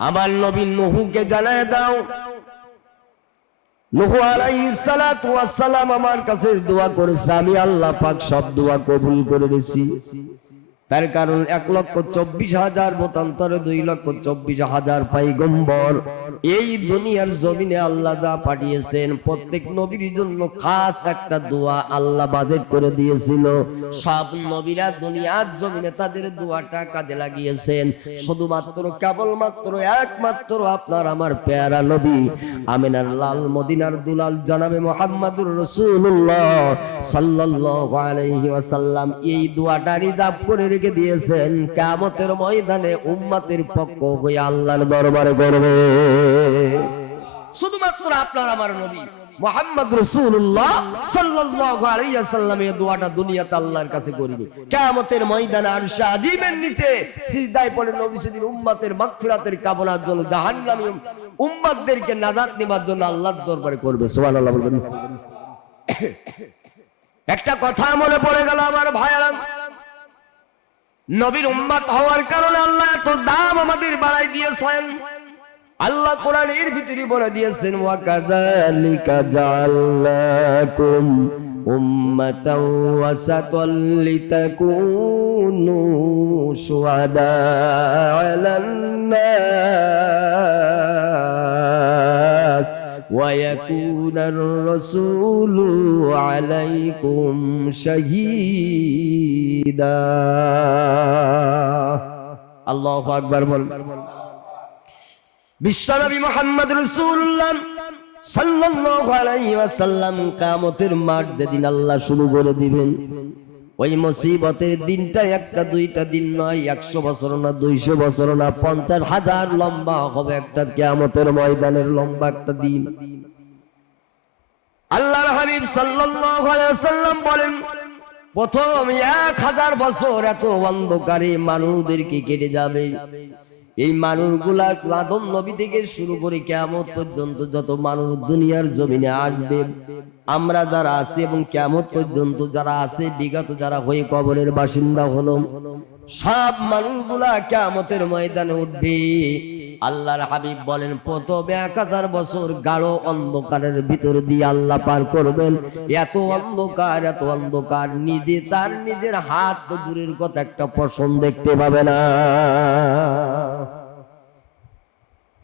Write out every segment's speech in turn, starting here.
আমার নবী নূহকে জানায় দাও, নূহ আলাইহিস সালাতু ওয়াস সালাম আমার কাছে দোয়া করেছে, আমি আল্লাহ পাক সব দোয়া কবুল করে নিয়েছি। তার কারণ 1,24,000 মতান্তরে 2,24,000 পয়গম্বর এই দুনিয়ার জমিনে আল্লাহ দা পাঠিয়েছেন। প্রত্যেক নবীর জন্য খাস একটা দোয়া আল্লাহ বাজেট করে দিয়েছিল। সব নবীরা দুনিয়ার জমিনে তাদের দোয়াটা কাজে লাগিয়েছেন। শুধুমাত্র কেবলমাত্র একমাত্র আপনার আমার পেয়ারা নবী আমিনার লাল মদিনার দুলাল জনাবে মুহাম্মদুর রাসূলুল্লাহ সাল্লাল্লাহু আলাইহি ওয়াসাল্লাম এই দোয়াটা রিজার্ভ করে রেখে দিয়েছেন, কিয়ামতের ময়দানে উম্মতের পক্ষ হয়ে আল্লাহর দরবারে করবে। শুধুমাত্র আপনার আমার নবী মুহাম্মদ রাসূলুল্লাহ সাল্লাল্লাহু আলাইহি ওয়াসাল্লাম এই দোয়াটা দুনিয়াতে আল্লাহর কাছে করবে। কিয়ামতের ময়দানে আরশে আজিমের নিচে সিজদায় পড়ে নবী সেদিন উম্মতের মাগফিরাতের কামনার জন্য জাহান্নামী উম্মতদেরকে নাজাত নেবার জন্য আল্লাহর দরবারে করবে। সুবহানাল্লাহ বলবেন। একটা কথা মনে পড়ে গেল আমার ভাইরা, নবীর উম্মত হওয়ার কারণে আল্লাহ এত দাম আমাদের বাড়াই দিয়েছেন। আল্লাহ কোরআনের ভিতরে বলে দিয়েছেন, ওয়া কাযালিকা জাআলনাকুম উম্মাতাও ওয়াসাতাল লিতাকুনু শুহাদা আলান নাস ওয়া ইয়াকুনার রাসূলু আলাইকুম শাহীদা। আল্লাহু আকবার বলেন। বিশ্বনবী মুহাম্মদ রাসূলুল্লাহ সাল্লাল্লাহু আলাইহি ওয়াসাল্লাম কিয়ামতের মাঠ যেদিন আল্লাহ শুরু করে দিবেন, ওই মুসিবতের দিনটা একটা দুইটা দিন নয়, 100 বছর না, 200 বছর না, 50,000 লম্বা হবে একটা কিয়ামতের ময়দানের লম্বা একটা দিন। আল্লাহর হাবিব সাল্লাল্লাহু আলাইহি ওয়াসাল্লাম বলেন, প্রথম 1000 বছর এত অন্ধকারে মানুষদেরকে কেটে যাবে। এই মানুষগুলা আদম নবী থেকে শুরু করে কিয়ামত পর্যন্ত যত মানুষ দুনিয়ার জমিনে আসবে, আমরা যারা আছি এবং কিয়ামত পর্যন্ত যারা আছে, বিগত যারা হয়ে কবরের বাসিন্দা হলো, সব মানুষগুলা কিয়ামতের ময়দানে উঠবে। আল্লাহর হাবিব বলেন, প্রথম 1000 বছর গাঢ় অন্ধকারের ভিতর দিয়ে আল্লাহ পার করবেন। এত অন্ধকার, এত অন্ধকার, নিজে তার নিজের হাত তো দূরের কথা একটা পশম দেখতে পাবে না,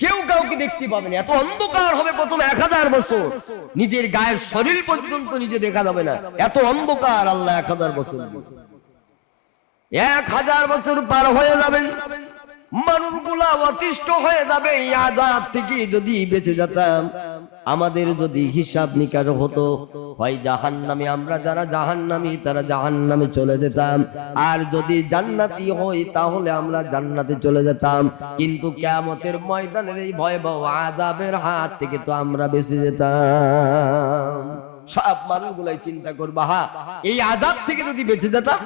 কেউ কাউকে দেখতে পাবে না। এত অন্ধকার হবে প্রথম 1000 বছর, নিজের গায়ের শরীর পর্যন্ত নিজে দেখা যাবে না, এত অন্ধকার। আল্লাহ 1000 বছর, 1000 বছর পার হয়ে যাবেন, মানুষগুলা অতিষ্ঠ হয়ে যাবে। এই আযাব থেকে যদি বেঁচে যেতাম, আমাদের যদি হিসাব নিকাশ হতো, হয় জাহান্নামে, আমরা যারা জাহান্নামী তারা জাহান্নামে চলে যেতাম, আর যদি জান্নাতি হই তাহলে আমরা জান্নাতে চলে যেতাম। কিন্তু কিয়ামতের ময়দানের এই ভয়াবহ আযাবের হাত থেকে তো আমরা বেঁচে যেতাম। সব মানুষগুলাই চিন্তা করবা, হ্যাঁ এই আযাব থেকে যদি বেঁচে যেতাম,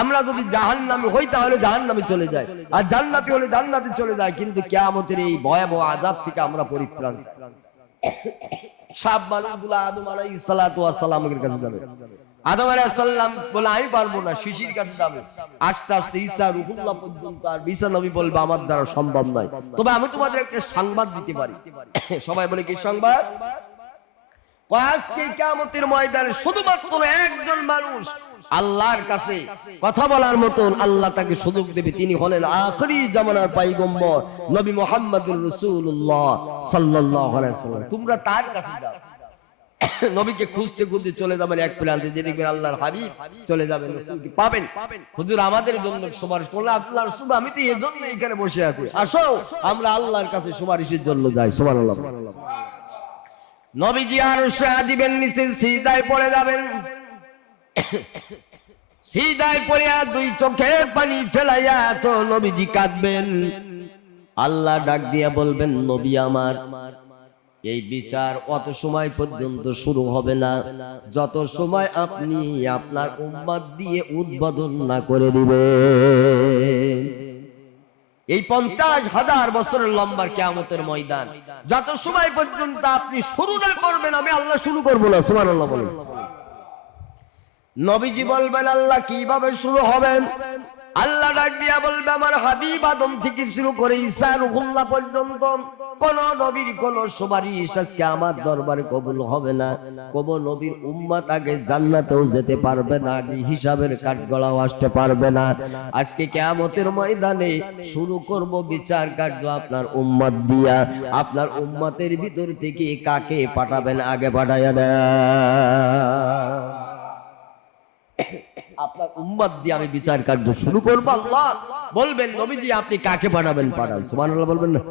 আমরা যদি জাহান্নামে হই তাহলে জাহান্নামে চলে যাই, আর জান্নাতি হলে জান্নাতে চলে যায়। কিন্তু কিয়ামতের এই ভয়াবহ আযাব থেকে আমরা পরিত্রাণ। সব মানুষগুলা আদম আলাইহিস সালাতু ওয়াস সালামের কাছে যাবে। আদম আলাইহিস সালাম বলে, আমি পারবো না, শিশির কাছে যাবে। আস্তে আস্তে ঈসা রূহুল্লাহ পর্যন্ত, আর ঈসা নবী বলবে, আমার দ্বারা সম্ভব নয়, তবে আমি তোমাদের একটা সংবাদ দিতে পারি। সবাই বলে, কি সংবাদ? আজকে কিয়ামতের ময়দানে শুধুমাত্র একজন মানুষ আল্লাহর কাছে কথা বলার মতন আল্লাহ তাকে সুযোগ দেবে, তিনি হলেন আখিরি জামানার পয়গম্বর নবী মুহাম্মদুর রাসূলুল্লাহ সাল্লাল্লাহু আলাইহি ওয়াসাল্লাম। তোমরা তার কাছে যাও, নবীকে খুঁজতে খুঁজতে চলে যাবেন এক প্রান্তে, যে দেখবেন আল্লাহর হাবিব চলে যাবেন, রাসূলকে পাবেন। হুজুর আমাদের জন্য সুপারিশ করলে, আল্লাহর রাসূল আমি তো এজন্য এখানে বসে আছি, আসো আমরা আল্লাহর কাছে সুপারিশের জন্য যাই। সুবহানাল্লাহ। নবীজি আরশে আজিমের নিচে সিজদায় পড়ে যাবেন। সিজদায় পড়ে দুই চোখের পানি ফেলাইয়া তো নবীজি কাঁদবেন। আল্লাহ ডাক দিয়া বলবেন, নবী আমার, এই বিচার অত সময় পর্যন্ত শুরু হবে না যত সময় আপনি আপনার উম্মত দিয়ে উদ্বোধন না করে দিবেন। এই 50,000 বছরের লম্বা কিয়ামতের ময়দান যত সময় পর্যন্ত আপনি শুরু না করবেন, আমি আল্লাহ শুরু করব না। সুবহানাল্লাহ বলেন। নবীজি বলবেন, আল্লাহ কিভাবে শুরু হবেন? আল্লাহ ডাক দিয়া বলবে আমার হাবিব আদম থেকে শুরু করে ঈসা রুহুল্লাহ পর্যন্ত কোন নবীর কোন সুপারিশ আজকে আমার দরবারে কবুল হবে না। কোন নবীর উম্মত আগে জান্নাতেও যেতে পারবে না, আগে হিসাবের কাঠগড়াও আসতে পারবে না। আজকে কিয়ামতের ময়দানে শুরু করব বিচার কার্য আপনার উম্মত দিয়া। আপনার উম্মতের ভিতর থেকে কাকে পাঠাবেন আগে পাঠাইয়া দেন। আপনার উম্মত দিয়ে আমি বিচার কার্য শুরু করবো। আল্লাহ বলবেন নবীজি আপনি কাকে পাঠাবেন, পাঠান। সুবহানাল্লাহ বলবেন না?